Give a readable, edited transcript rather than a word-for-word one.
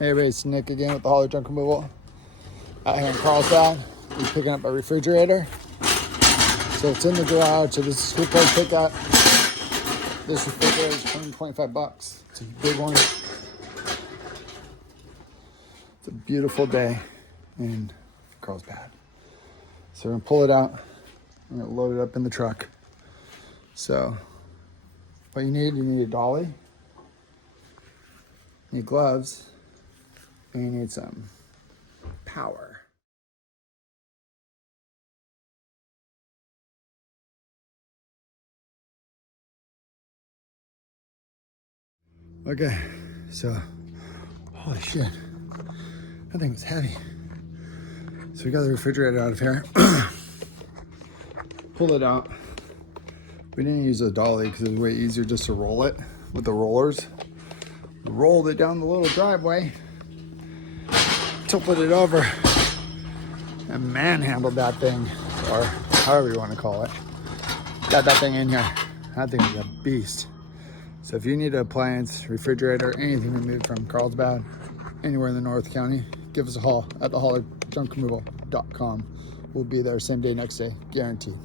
Hey everybody, it's Nick again with the Hauler Junk Removal. Out here in Carlsbad, we're picking up a refrigerator. So it's in the garage, so this is a cool place to pick up. This refrigerator is $125. It's a big one. It's a beautiful day in Carlsbad. So we're gonna pull it out. I'm gonna load it up in the truck. So what you need a dolly, you need gloves, and you need some power. Okay, so holy shit, that thing was heavy. So we got the refrigerator out of here. Pulled it out. We didn't use a dolly because it was way easier just to roll it with the rollers. Rolled it down the little driveway, tilted it over, and manhandled that thing, or however you want to call it. Got that thing in here. That thing is a beast. So if you need an appliance, refrigerator, anything removed from Carlsbad, anywhere in the North County, give us a call at thehaulerjunkremoval.com. We'll be there same day, next day, guaranteed.